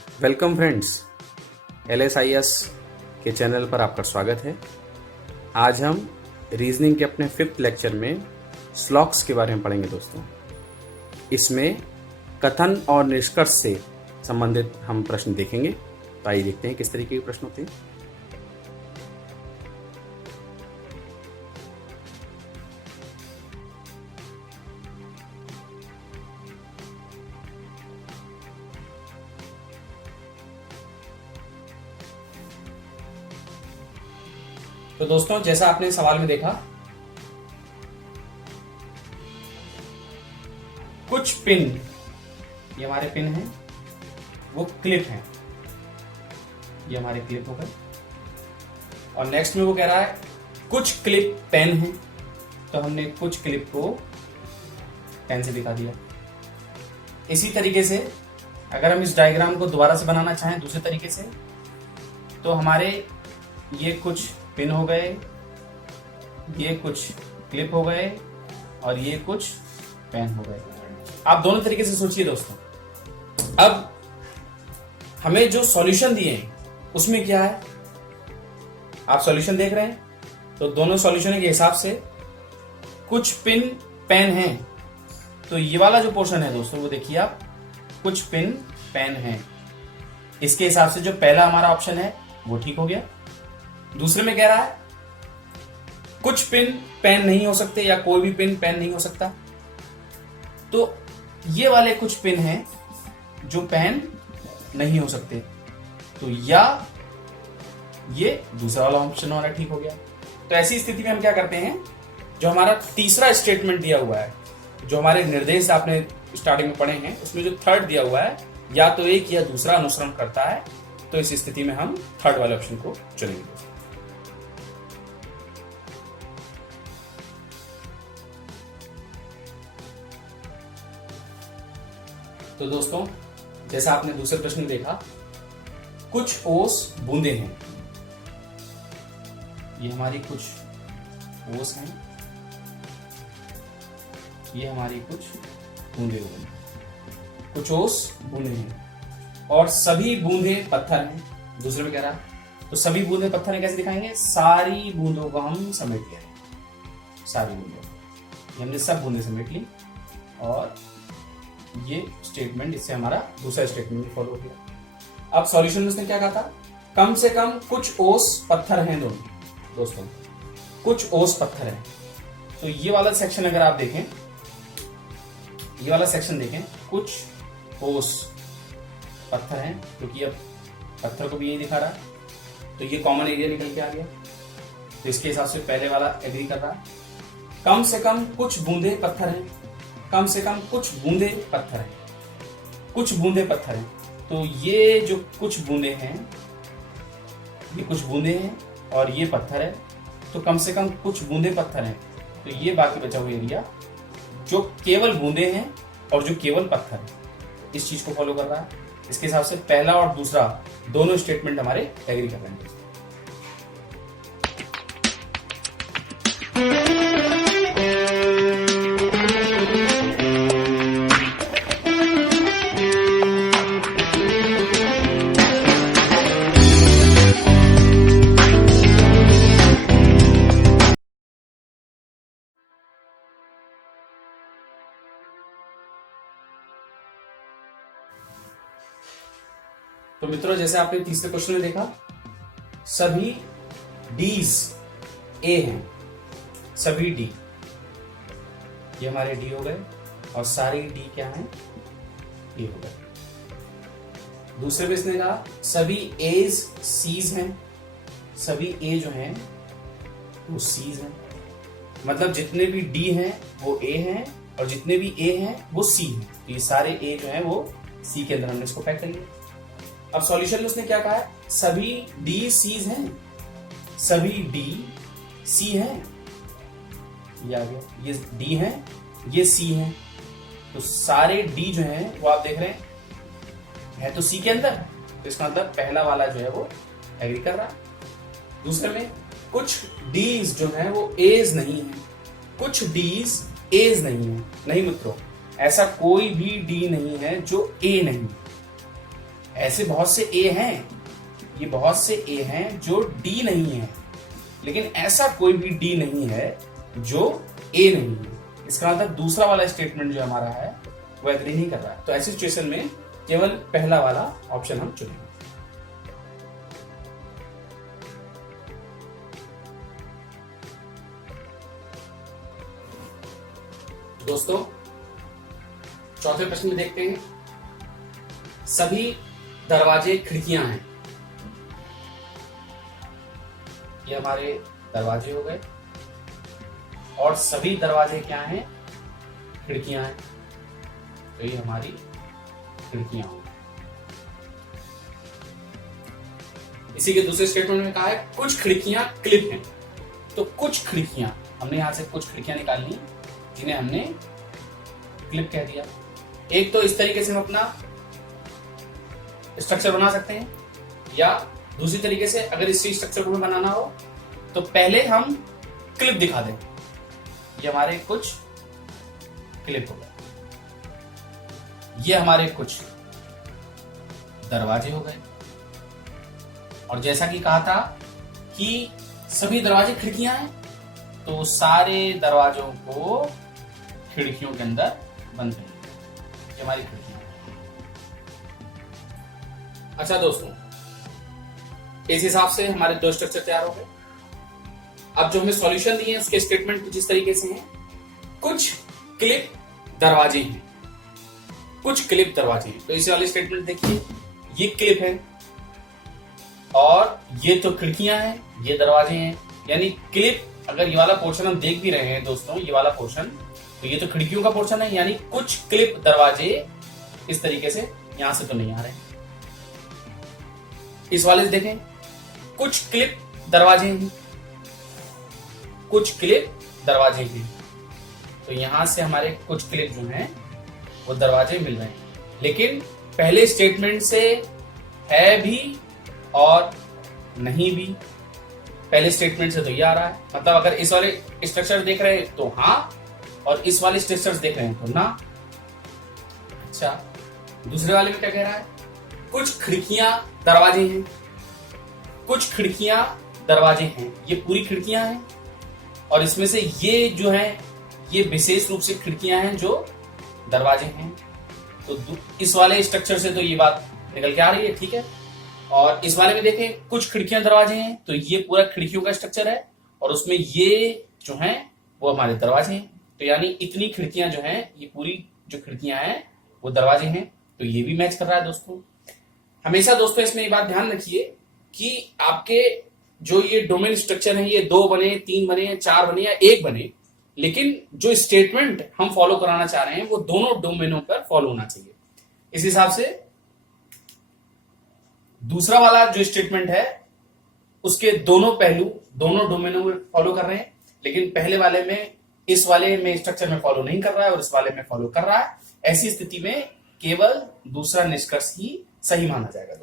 Welcome friends, LSIS के channel पर आपका स्वागत है। आज हम रीजनिंग के अपने 5th लेक्चर में स्लॉक्स के बारे में पढ़ेंगे दोस्तों। इसमें कथन और निष्कर्ष से संबंधित हम प्रश्न देखेंगे। तो आइए देखते हैं किस तरीके के प्रश्न होते हैं। तो दोस्तों, जैसा आपने सवाल में देखा, कुछ पिन, ये हमारे पिन हैं, वो क्लिप हैं, ये हमारे क्लिप हो गए। और नेक्स्ट में वो कह रहा है कुछ क्लिप पेन हैं, तो हमने कुछ क्लिप को पेन से दिखा दिया। इसी तरीके से अगर हम इस डायग्राम को दोबारा से बनाना चाहें दूसरे तरीके से, तो हमारे ये कुछ पिन हो गए, ये कुछ क्लिप हो गए और ये कुछ पेन हो गए। आप दोनों तरीके से सोचिए दोस्तों। अब हमें जो सॉल्यूशन दिए हैं उसमें क्या है, आप सॉल्यूशन देख रहे हैं, तो दोनों सॉल्यूशन के हिसाब से कुछ पिन पेन हैं, तो ये वाला जो पोर्शन है दोस्तों वो देखिए आप, कुछ पिन पेन हैं। इसके हिसाब से जो पहला हमारा ऑप्शन है वो ठीक हो गया। दूसरे में कह रहा है कुछ पिन पेन नहीं हो सकते या कोई भी पिन पेन नहीं हो सकता, तो ये वाले कुछ पिन हैं जो पेन नहीं हो सकते, तो या ये दूसरा वाला ऑप्शन हमारा ठीक हो गया। तो ऐसी स्थिति में हम क्या करते हैं, जो हमारा तीसरा स्टेटमेंट दिया हुआ है, जो हमारे निर्देश आपने स्टार्टिंग में पढ़े हैं, उसमें जो थर्ड दिया हुआ है, या तो एक या दूसरा अनुसरण करता है, तो इस स्थिति में हम थर्ड वाले ऑप्शन को चुनेंगे। तो दोस्तों, जैसा आपने दूसरे प्रश्न में देखा, कुछ ओस बूंदे हैं, ये हमारी कुछ ओस हैं, ये हमारी कुछ बूंदे हुए हैं। कुछ ओस बूंदे हैं और सभी बूंदे पत्थर हैं। दूसरे में कह रहा है तो सभी बूंदे पत्थर हैं, कैसे दिखाएंगे, सारी बूंदों को हम समेट लिया, सारी बूंदों हमने सब बूंदे समेट ली, और ये स्टेटमेंट, इससे हमारा दूसरा स्टेटमेंट फॉलो हो गया। अब सॉल्यूशन में उसने क्या कहा था, कम से कम कुछ ओस पत्थर हैं दोस्तों, कुछ ओस पत्थर हैं। तो ये वाला सेक्शन अगर आप देखें, ये वाला सेक्शन देखें, कुछ ओस पत्थर हैं, क्योंकि अब पत्थर को भी यही दिखा रहा है, तो ये कॉमन एरिया निकल के आ गया। तो इसके हिसाब से पहले वाला एग्री कर रहा है, कम से कम कुछ बूंदे पत्थर हैं, कम से कम कुछ बूंदे पत्थर हैं, कुछ बूंदे पत्थर हैं। तो ये जो कुछ बूंदे हैं, ये कुछ बूंदे हैं और ये पत्थर है, तो कम से कम कुछ बूंदे पत्थर हैं, तो ये बाकी बचा हुआ एरिया जो केवल बूंदे हैं और जो केवल पत्थर है, इस चीज को फॉलो कर रहा है। इसके हिसाब से पहला और दूसरा दोनों स्टेटमेंट हमारे एग्री कर रहे हैं। तो मित्रों, जैसे आपने तीसरे क्वेश्चन में देखा, सभी डीज ए हैं, सभी डी, ये हमारे डी हो गए, और सारे डी क्या हैं, ए हो गए। दूसरे में इसने कहा सभी एज सीज हैं, सभी ए जो हैं वो सीज हैं, मतलब जितने भी डी हैं वो ए हैं, और जितने भी ए हैं वो सी हैं, तो ये सारे ए जो हैं वो सी के अंदर हमने इसको पैक कर लिया। अब सॉल्यूशन में उसने क्या कहा है, सभी डी सीज हैं, सभी डी सी हैं, ये आ गया, ये डी हैं, ये सी हैं, तो सारे डी जो हैं वो आप देख रहे हैं है तो सी के अंदर, तो इसका मतलब पहला वाला जो है वो एग्री कर रहा। दूसरे में कुछ डीज जो है वो एज नहीं है, कुछ डीज एज नहीं है, नहीं मित्रों, ऐसा कोई भी डी नहीं है जो ए नहीं, ऐसे बहुत से ए हैं, ये बहुत से ए हैं जो डी नहीं है, लेकिन ऐसा कोई भी डी नहीं है जो ए नहीं है। इसका मतलब दूसरा वाला स्टेटमेंट जो हमारा है वो एग्री नहीं कर रहा है। तो ऐसी सिचुएशन में केवल पहला वाला ऑप्शन हम चुनेंगे। दोस्तों चौथे प्रश्न में देखते हैं, सभी दरवाजे खिड़कियां हैं। ये हमारे दरवाजे हो गए और सभी दरवाजे क्या हैं? खिड़कियां हैं। तो ये हमारी खिड़कियां हो गई। इसी के दूसरे स्टेटमेंट में कहा है कुछ खिड़कियां क्लिप हैं। तो कुछ खिड़कियां, हमने यहां से कुछ खिड़कियां निकालनी जिन्हें हमने क्लिप कह दिया। एक तो इस तरीके से हम अपना स्ट्रक्चर बना सकते हैं, या दूसरी तरीके से अगर इसी स्ट्रक्चर को बनाना हो तो पहले हम क्लिप दिखा दें। ये हमारे कुछ क्लिप हो गए, ये हमारे कुछ दरवाजे हो गए। और जैसा कि कहा था कि सभी दरवाजे खिड़कियां हैं, तो सारे दरवाजों को खिड़कियों के अंदर बंद करेंगे। ये हमारी खिड़कियां हैं। अच्छा दोस्तों, इस हिसाब से हमारे दो स्ट्रक्चर तैयार हो गए। अब जो हमें सॉल्यूशन दिए हैं उसके स्टेटमेंट कुछ इस तरीके से हैं, कुछ क्लिप दरवाजे हैं, कुछ क्लिप दरवाजे हैं। तो इस वाले स्टेटमेंट देखिए, ये क्लिप है और ये तो खिड़कियां हैं, ये दरवाजे हैं। यानी क्लिप, अगर ये वाला पोर्शन हम देख भी रहे हैं दोस्तों, ये वाला पोर्शन, तो ये तो खिड़कियों का पोर्शन है। यानी कुछ क्लिप दरवाजे इस तरीके से यहां से तो नहीं आ रहे। इस वाले से देखें, कुछ क्लिप दरवाजे हैं, कुछ क्लिप दरवाजे हैं। तो यहां से हमारे कुछ क्लिप जो हैं वो दरवाजे मिल रहे हैं। लेकिन पहले स्टेटमेंट से है भी और नहीं भी। पहले स्टेटमेंट से तो ये आ रहा है, मतलब अगर इस वाले स्ट्रक्चर देख रहे हैं तो हाँ, और इस वाले स्ट्रक्चर देख रहे हैं तो ना। अच्छा, दूसरे वाले में क्या कह रहा है? कुछ खिड़कियां दरवाजे हैं, कुछ खिड़कियां दरवाजे हैं। ये पूरी खिड़कियां हैं और इसमें से ये जो है ये विशेष रूप से खिड़कियां हैं जो दरवाजे हैं। तो इस वाले स्ट्रक्चर से तो ये बात निकल के आ रही है, ठीक है। और इस वाले में देखें, कुछ खिड़कियां दरवाजे हैं, तो ये पूरा खिड़कियों का स्ट्रक्चर है और उसमें ये जो हैं वो हमारे दरवाजे हैं। तो यानी इतनी खिड़कियां जो हैं, ये पूरी जो खिड़कियां हैं वो दरवाजे हैं। तो ये भी मैच कर रहा है दोस्तों। हमेशा दोस्तों इसमें ये बात ध्यान रखिए कि आपके जो ये डोमेन स्ट्रक्चर है, ये 2 बने, 3 बने, 4 बने या 1 बने, लेकिन जो स्टेटमेंट हम फॉलो कराना चाह रहे हैं वो दोनों डोमेनों पर फॉलो होना चाहिए। इस हिसाब से दूसरा वाला जो स्टेटमेंट है उसके दोनों पहलू दोनों डोमेनों में फॉलो कर रहे हैं, लेकिन पहले वाले में, इस वाले में स्ट्रक्चर में फॉलो नहीं कर रहा है और इस वाले में फॉलो कर रहा है। ऐसी स्थिति में केवल दूसरा निष्कर्ष ही सही माना जाएगा।